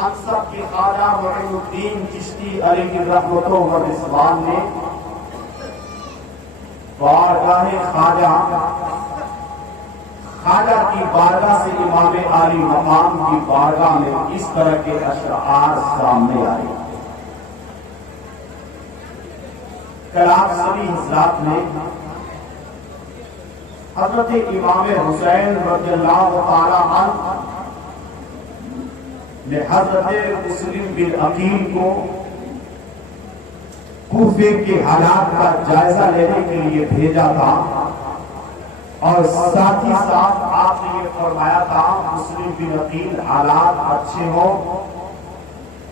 ہم سب کی خواجہ معین الدین چشتی علیہ رحمتہ و رضوان نے بارگاہ خواجہ کی بارگاہ سے امام عالی مقام کی بارگاہ میں اس طرح کے اشعار سامنے آئے۔ کل آپ سبھی حضرات نے حضرت امام حسین رضی اللہ تعالی عنہ نے حضرت مسلم بن عقیل کو کوفے کے حالات کا جائزہ لینے کے لیے بھیجا تھا، اور ساتھ ہی ساتھ آپ نے یہ فرمایا تھا مسلم بن عقیل حالات اچھے ہوں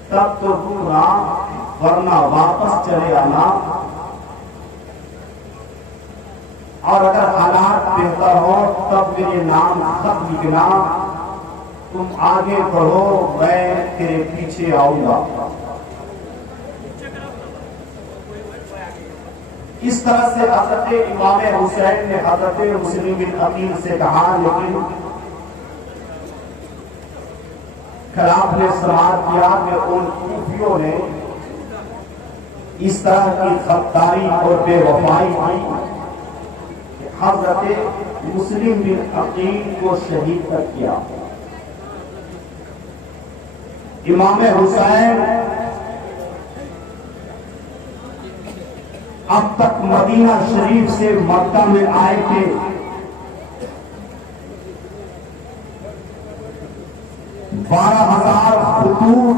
تب تو رکنا ورنہ واپس چلے آنا، اور اگر حالات بہتر ہو تب میرے نام خط لکھنا، تم آگے بڑھو میں تیرے پیچھے آؤں گا۔ اس طرح سے حضرت امام حسین نے حضرت مسلم بن عقیل سے کہا، لیکن خلاف نے سماعت کیا کہ ان کوفیوں نے اس طرح کی غداری اور بے وفائی کی کہ حضرت مسلم بن عقیل کو شہید کر دیا۔ امام حسین اب تک مدینہ شریف سے مکہ میں آئے تھے، بارہ ہزار خطوط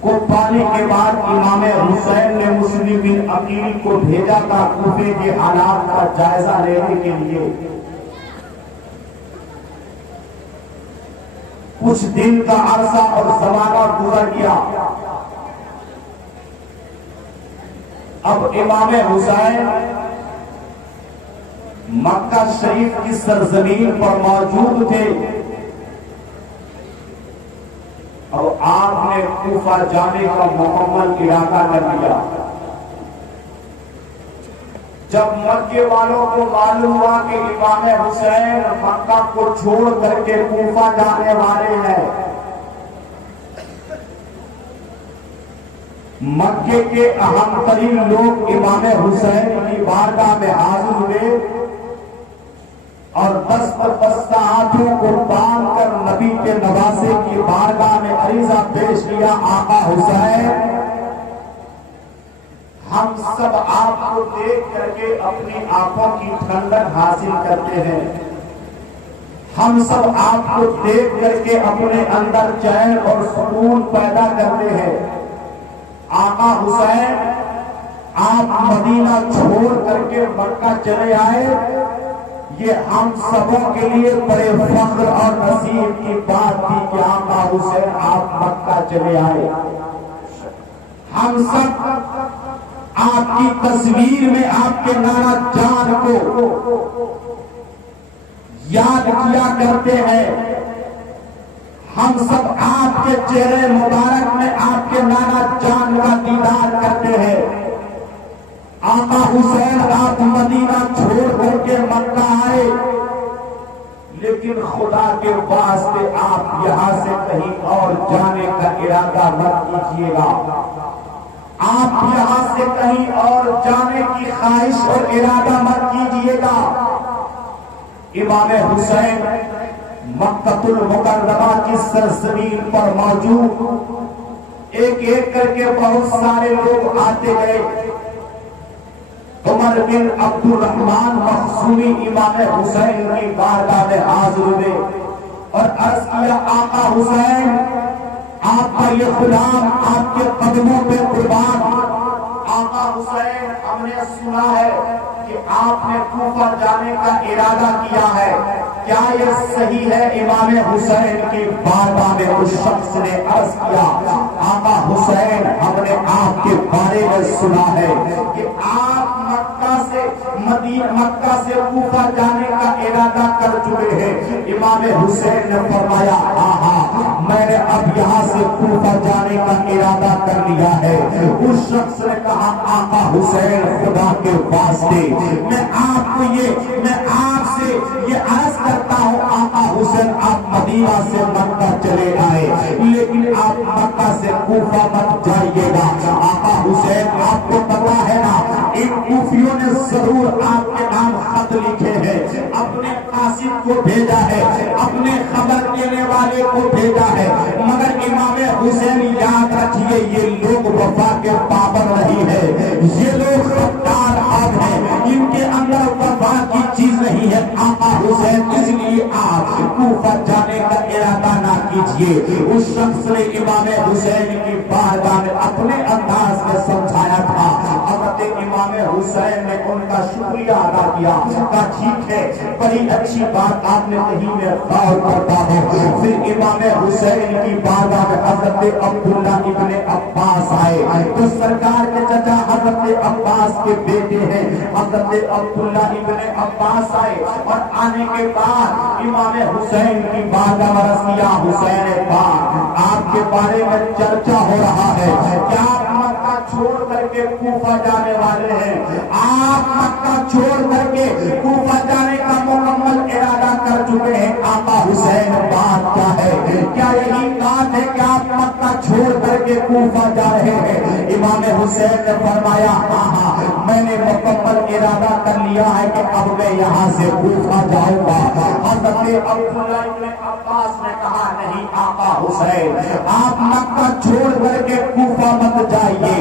کو پانے کے بعد امام حسین نے مسلم بن عقیل کو بھیجا تھا کوفے کے حالات کا جائزہ لینے کے لیے۔ کچھ دن کا عرصہ اور زمانہ گزر گیا، اب امام حسین مکہ شریف کی سرزمین پر موجود تھے، اب آپ نے کوفہ جانے کا مکمل ارادہ کر لیا۔ جب مکے والوں کو معلوم ہوا کہ امام حسین مکہ کو چھوڑ کر کے کوفہ جانے والے ہیں، مکے کے اہم ترین لوگ امام حسین کی بارگاہ میں حاضر ہوئے اور دست بستہ ہاتھوں کو باندھ کر نبی کے نواسے کی بارگاہ میں عریضہ پیش کیا، آقا حسین ہم سب آپ کو دیکھ کر کے اپنی آنکھوں کی ٹھنڈک حاصل کرتے ہیں، ہم سب آپ کو دیکھ کر کے اپنے اندر چین اور سکون پیدا کرتے ہیں۔ آقا حسین آپ مدینہ چھوڑ کر کے مکہ چلے آئے، یہ ہم سبوں کے لیے بڑے فخر اور نصیب کی بات تھی کہ آقا حسین آپ مکہ چلے آئے۔ ہم سب آپ کی تصویر میں آپ کے نانا جان کو یاد کیا کرتے ہیں، ہم سب آپ کے چہرے مبارک میں آپ کے نانا جان کا دیدار کرتے ہیں۔ آقا حسین آپ مدینہ چھوڑ کر کے مکہ آئے، لیکن خدا کے واسطے آپ یہاں سے کہیں اور جانے کا ارادہ مت کیجیے گا، آپ یہاں سے کہیں اور جانے کی خواہش اور ارادہ مت کیجیے گا۔ امام حسین مکہ المکرمہ کی سرزمین پر موجود ایک ایک کر کے بہت سارے لوگ آتے گئے۔ عمر بن عبد الرحمن مخزومی امام حسین کی بارگاہ میں حاضر ہوئے اور عرض کیا، آقا حسین آپ کا یہ غلام آپ کے قدموں پہ قربان۔ آقا حسین ہم نے سنا ہے کہ آپ نے کوفہ جانے کا ارادہ کیا ہے، کیا یہ صحیح ہے؟ امام حسین کی بارگاہ میں اس شخص نے عرض کیا، آقا حسین ہم نے آپ کے بارے میں سنا ہے کہ آپ مکہ سے کوفہ جانے کا ارادہ کر چکے ہیں۔ امام حسین نے فرمایا، ہاں میں نے اب یہاں سے کوفہ جانے کا ارادہ کر لیا ہے۔ اس شخص نے کہا، آقا حسین خدا کے واسطے میں آپ سے یہ عرض کرتا ہوں، آقا حسین آپ مدینہ سے مکہ چلے آئے، لیکن آپ مکہ سے کوفہ مت جائیے گا۔ آقا حسین آپ کو پتا ہے نا، ان کوفیوں نے ضرور آپ کے نام خط لکھے ہیں، اپنے قاصد کو بھیجا ہے، اپنے خبر دینے والے کو بھیجا ہے، مگر امام حسین یاد رکھیے یہ لوگ وفا کے پابند نہیں ہے، یہ لوگ غدار اب ہیں، ان کے اندر وفا کی چیز نہیں ہے۔ آقا حسین اس لیے آپ کوفہ جانے کا ارادہ نہ کیجیے۔ اس شخص نے امام حسین کی بارگاہ میں اپنے انداز میں سمجھایا تھا، حضرت امام حسین نے ان کا شکریہ ادا کیا، کہا ٹھیک ہے، بڑی اچھی بات آپ نے کہی، میں غور کرتا ہوں۔ پھر امام حسین کی بارگاہ میں حضرت عبداللہ ابن عباس آئے، تو سرکار کے چچا حضرت عباس کے بیٹے ہیں حضرت عبداللہ ابن عباس آئے، اور آنے کے بعد امام حسین کی بارگاہ میں عرض کیا، حسین پاک آپ کے بارے میں چرچا ہو رہا ہے، کیا آپ مکہ چھوڑ کر کے کوفہ جانے والے ہیں؟ آپ مکہ چھوڑ کر کے کوفہ جانے کا مکمل ارادہ کر چکے ہیں؟ آقا حسین بات کیا ہے؟ کیا یہی بات ہے کہ آپ مکہ چھوڑ کر کے کوفہ جا رہے ہیں؟ امام حسین نے فرمایا ہاں، میں نے مکمل ارادہ کر لیا ہے کہ اب میں یہاں سے کوفہ جاؤں گا۔ حضرت عبداللہ ابن عباس نے کہا نہیں آقا حسین، آپ مکہ چھوڑ کر کے کوفہ مت جائیے،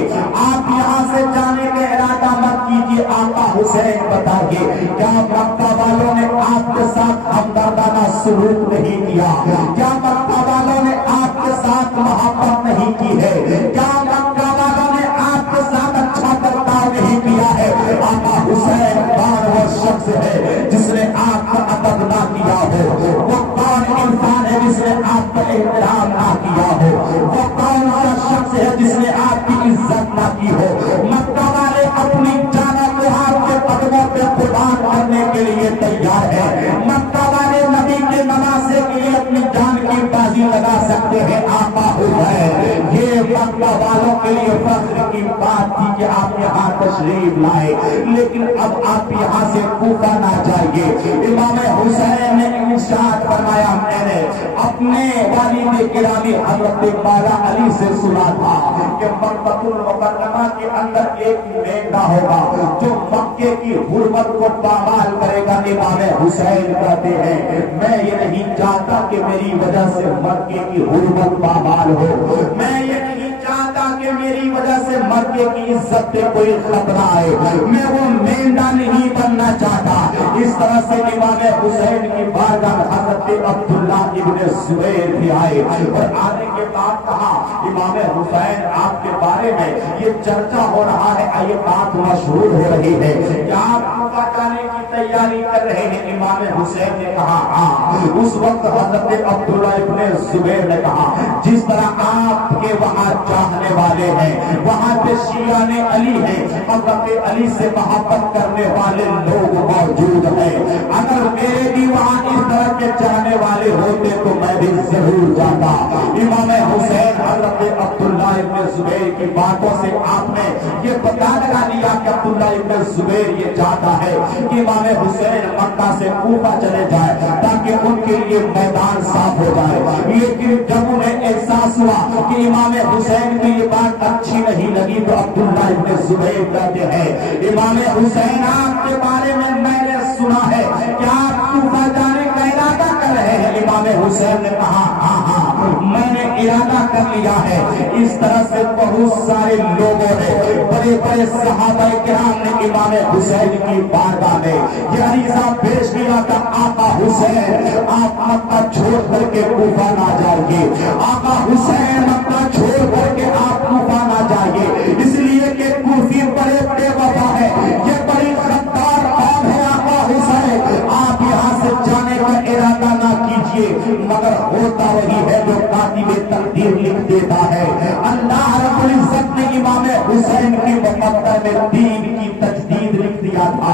آپ یہاں سے جانے کا ارادہ مت کیجیے۔ آقا حسین بتائیے، کیا مکہ والوں نے آپ کے ساتھ ہمدردانہ سلوک نہیں کیا؟ کیا مکہ والوں نے آپ کے ساتھ محبت نہیں کی ہے؟ کیا مکہ والوں نے آپ کے ساتھ اچھا برتاؤ نہیں کیا ہے؟ آقا حسین کون وہ شخص ہے جس نے آپ کا ادب نہ کیا ہو؟ وہ کون انسان ہے جس نے آپ کا احترام نہ کیا ہو؟ وہ کون سا شخص ہے جس نے آپ کی عزت نہ کی ہو؟ مکہ والے اپنی جانوں کو آپ کے قدموں پہ قربان کرنے کے لیے تیار ہے، مکہ والے نبی کے نواسے کے لیے اپنی جان کی بازی لگا سکتے ہیں۔ آقا حسین یہ مکہ والوں کے لیے فخر کی بات تھی کہ آپ یہاں تشریف لائے، لیکن اب آپ یہاں سے کوفہ نہ جائیے۔ امام حسین نے ارشاد فرمایا، میں نے اپنے والد گرامی حضرت مولا علی سے سنا تھا کہ مکہ المکرمہ کے اندر ایک مینڈا ہوگا جو مکے کی حرمت کو پامال کرے گا۔ امام حسین کہتے ہیں میں یہ نہیں چاہتا کہ میری وجہ سے مکے کی حرمت پامال ہو، میں یہ نہیں چاہتا کہ میری وجہ سے مکے کی عزت پہ کوئی خطرہ آئے، میں وہ مینڈا نہیں بننا چاہتا۔ اس طرح سے امام حسین کی بارگاہ میں حضرت عبداللہ ابن زبیر بھی آئے، اور آنے کے بعد کہا امام حسین آپ کے بارے میں یہ چرچا ہو رہا ہے، یہ بات مشہور ہو رہی ہے، کیا آپ کوفہ جانے کی تیاری کر رہے ہیں؟ امام حسین نے کہا ہاں۔ اس وقت حضرت عبداللہ ابن زبیر نے کہا جس طرح آپ کے وہاں چاہنے والے ہیں، وہاں پہ شیعان علی ہیں، حضرت علی سے محبت کرنے والے لوگ موجود ہیں، اگر میرے بھی وہاں اس طرح کے چاہنے والے ہوتے تو میں بھی ضرور جاتا۔ امام حسین حضرت عبداللہ ابن زبیر کی باتوں سے آپ نے یہ پتہ لگا لیا کہ عبداللہ ابن زبیر یہ چاہتا ہے کہ امام حسین مکہ سے کوفہ چلے جائے تاکہ ان کے لیے میدان صاف ہو جائے، لیکن جب انہیں احساس ہوا کہ امام حسین کی یہ بات اچھی نہیں لگی تو عبداللہ ابن زبیر کہتے ہیں امام حسین آپ کے بارے میں نے سنا ہے، کیا آپ کوفہ جانے کا ارادہ کر رہے ہیں؟ امام حسین نے کہا ہاں میں نے ارادہ کر لیا ہے۔ اس طرح سے بہت سارے لوگوں نے، بڑے بڑے صحابہ کرام نے امام حسین کی بارگاہ میں یہ عریضہ پیش کیا تھا، آقا حسین آپ مکہ چھوڑ کر کے کوفہ نہ جائیے، آقا حسین مکہ چھوڑ کر کے آپ کوفہ نہ جائیے، اس لیے کہ کوفی بڑے بے وفا ہے، یہ بڑی غدار قوم ہے۔ آقا حسین آپ یہاں سے جانے کا ارادہ نہ کیجیے، مگر ہوتا وہی ہے جو کاتب تقدیر لکھ دیتا ہے۔ اللہ رب العزت نے امام حسین کی مقدر میں دین کی تجدید لکھ دیا تھا،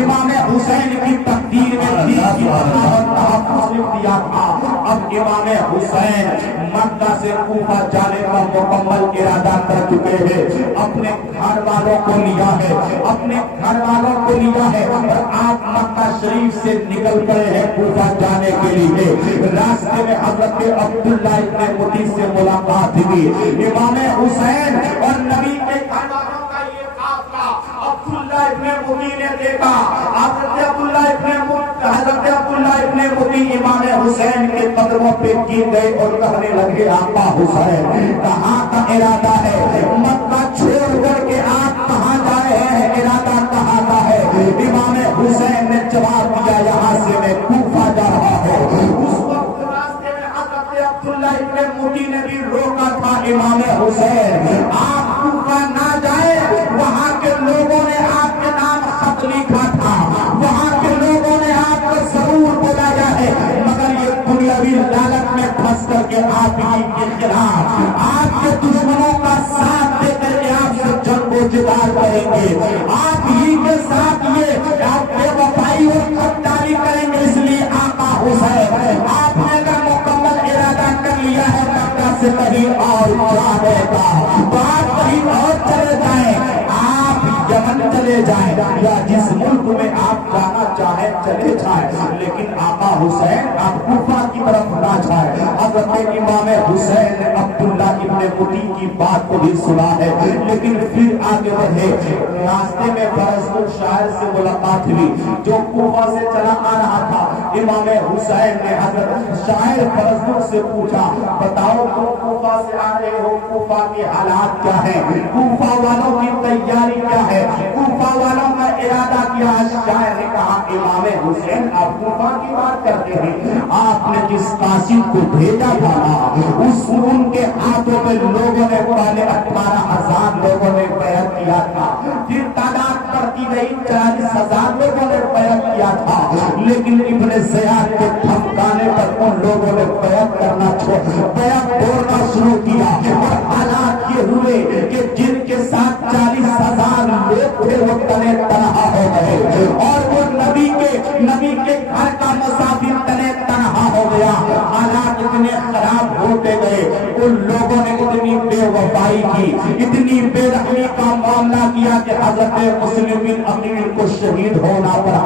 امام حسین کی تقدیر میں دین کی تحفظ لکھ دیا تھا۔ اب امام حسین مکہ سے کوفہ جانے کا مکمل ارادہ کر چکے ہیں، اپنے گھر والوں کو لیا ہے، اپنے گھر والوں کو لیا ہے، اور آپ مکہ شریف سے نکل پڑے ہیں کوفہ جانے کے لیے۔ راستے میں حضرت عبداللہ ابن متی سے ملاقات ہوئی۔ امام حسین اور نبی کے گھر والوں کا یہ قافلہ عبداللہ ابن متی نے دیکھا۔ حضرت عبداللہ ابن متی امام حسین کے قدموں پہ گر گئے اور کہنے لگے آقا حسین کہاں کا ارادہ ہے؟ مکہ چھوڑ کر کے آپ کہاں جا رہے ہیں؟ ارادہ کہاں کا ہے؟ امام حسین نے جواب دیا یہاں سے میں کوفہ جا رہا ہوں۔ اس وقت راستے میں حضرت عبداللہ ابن متی نے بھی روکا تھا، امام حسین آپ کوفہ نہ جائیں، وہاں کے لوگوں نے آپ کے نام خط لکھا تھا، وہاں کے لوگوں نے آپ کو ضرور بلایا ہے، مگر یہ دنیاوی لالچ میں پھنس کر کے آپ ہی کے خلاف آپ کے دشمنوں کا ساتھ دے کر کے آپ سے جنگ و جدال کریں گے، آپ ہی کے ساتھ یہ آپ بے وفائی اور غداری کریں گے۔ اس لیے آقا حسین آپ نے اگر مکمل ارادہ کر لیا ہے مکہ سے کہیں اور جانے کا، تو آپ کہیں اور چلے جائیں، آپ یمن چلے جائیں یا جس ملک میں آپ جانا چاہیں چلے جائیں، لیکن آقا حسین آپ کوفہ کی طرف نہ جائیں۔ حضرت امام حسین نے عبداللہ ابن متی کی بات کو بھی سنا ہے، لیکن پھر آگے بڑھے۔ راستے میں فرزدق شاعر سے ملاقات ہوئی جو کوفہ سے چلا آ رہا تھا۔ امام حسین نے حضرت شاعر فرزدق سے پوچھا بتاؤ تم کوفہ سے آ رہے ہو، کوفہ کے حالات کیا ہیں، کوفہ والوں کی تیاری کیا ہے، کوفہ والوں کا ارادہ کیا ہے؟ شاعر نے کہا امام حسین آپ کوفہ کی بات کرتے ہیں، آپ نے جس قاصد کو بھیجا تھا اس ان کے ہاتھوں میں لوگوں نے پہلے 18,000 لوگوں نے بیعت کیا تھا، پھر تعداد بڑھتی گئی 40,000 لوگوں نے بیعت کیا تھا، لیکن ابن زیاد کے دھمکانے پر ان لوگوں نے بیعت کرنا بیعت توڑنا شروع کیا، اور حالات یہ ہوئے کہ جن کے ساتھ 40,000 لوگ تھے وہ تنے تنہا ہو گئے، اور وہ نبی کے گھر کا مسافر تنے تنہا ہو گیا۔ حالات اتنے خراب ہوتے گئے، ان لوگوں نے اتنی بے وفائی کی، اتنی بے رحمی کا معاملہ کیا کہ حضرت مسلم بن عقیل کو شہید ہونا پڑا۔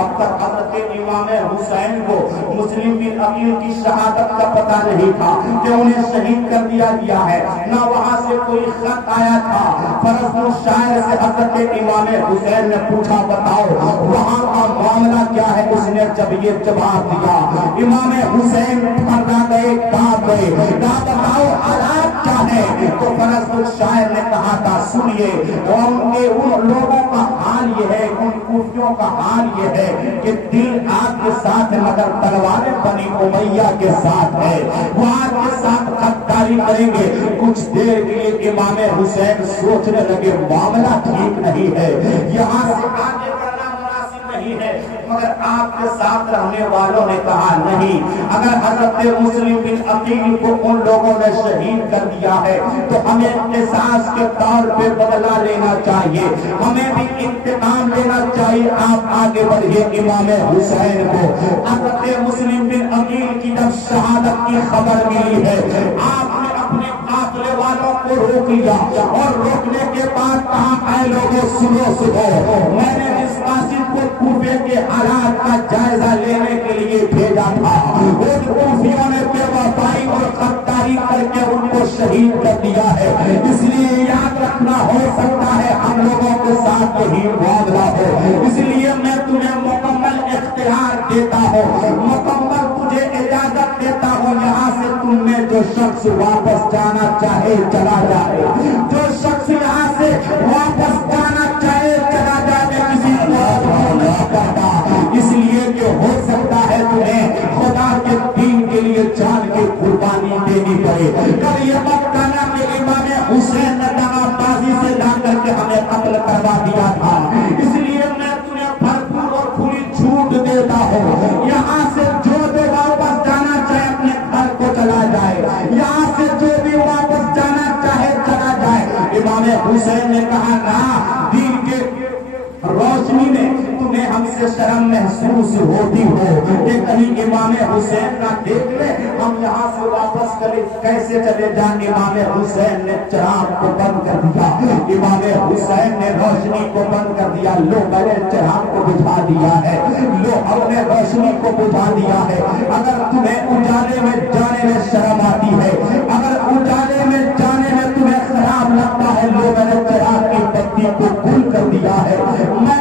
اب تک حضرت امام حسین کو مسلم بن عقیل کی شہادت کا پتہ نہیں تھا کہ انہیں شہید کر دیا گیا ہے، نہ وہاں سے کوئی خط آیا تھا۔ فرزدق شاعر سے حضرت امام حسین نے پوچھا بتاؤ وہاں کا معاملہ کیا ہے؟ اس نے جب یہ جواب دیا امام حسین پھرا گئے، کانپ گئے، کہا بتاؤ حالات کیا ہے؟ تو فرزدق شاعر نے کہا تھا سنیے، ان لوگوں کا حال یہ ہے، ان کوفیوں کا حال یہ ہے کہ دل آپ کے ساتھ ہے مگر تلواریں بنی امیہ کے ساتھ ہے، وہ آپ کے ساتھ غداری کریں گے۔ کچھ دیر کے لیے امام حسین سوچنے لگے معاملہ ٹھیک نہیں ہے، یہاں سے آگے بڑھنا مناسب نہیں ہے، مگر آپ کے ساتھ رہنے والوں نے کہا نہیں، اگر حضرت مسلم بن عقیل کو ان لوگوں نے شہید کر دیا ہے تو ہمیں قصاص کے طور پہ بدلہ لینا چاہیے، ہمیں بھی انتقام لینا چاہیے۔ آپ آگے بڑھیے۔ امام حسین کو حضرت مسلم بن عقیل کی جب شہادت کی خبر ملی ہے، آپ نے اپنے قافلے والوں کو روک لیا، اور روکنے کے بعد کہا اے لوگوں سنو، میں نے جس قاصد کو کوفے کے حالات کا جائزہ لینے کے لیے بھیجا تھا، وہ کوفیوں نے بے وفائی اور غداری کر کے ان کو شہید کر دیا ہے، اس لیے یاد رکھنا ہو سکتا ہے ہم لوگوں کے ساتھ یہی معاملہ ہو، اس لیے میں تمہیں مکمل اختیار دیتا ہوں، مکمل تجھے اجازت دیتا ہوں، یہاں سے تم میں جو شخص واپس جانا چاہے چلا جائے، جو شخص یہاں سے واپس جانا چاہے چلا جائے، کسی کو نہ کرتا، اس لیے کہ ہو سکتا ہے تمہیں خدا کے دین کے لیے جان کی قربانی دینی پڑے۔ کل یہ مت کہنا کہ امام حسین نے دغا بازی سے لا کر کے ہمیں قتل کروا دیا تھا، اس لیے میں تمہیں بھرپور اور کھلی چھوٹ دیتا ہوں، یہاں سے جو واپس جانا چاہے اپنے گھر کو چلا جائے، یہاں سے جو بھی واپس جانا چاہے چلا جائے۔ امام حسین نے کہا نا، دین کے روشنی میں تمہیں ہم سے شرم محسوس ہوتی ہو کہ کہیں امام حسین نہ دیکھ لیں ہم یہاں سے واپس کیسے چلے جائیں؟ امام حسین نے چراغ کو بند کر دیا، امام حسین نے روشنی کو بند کر دیا. لو میں نے چراغ کو بجھا دیا ہے، لو ہم نے روشنی کو بجھا دیا ہے. اگر تمہیں اجالے میں جانے میں شرم آتی ہے، اگر اجالے میں جانے میں تمہیں خراب لگتا ہے، لو میں نے چراغ کی بتی کو گل کر دیا ہے.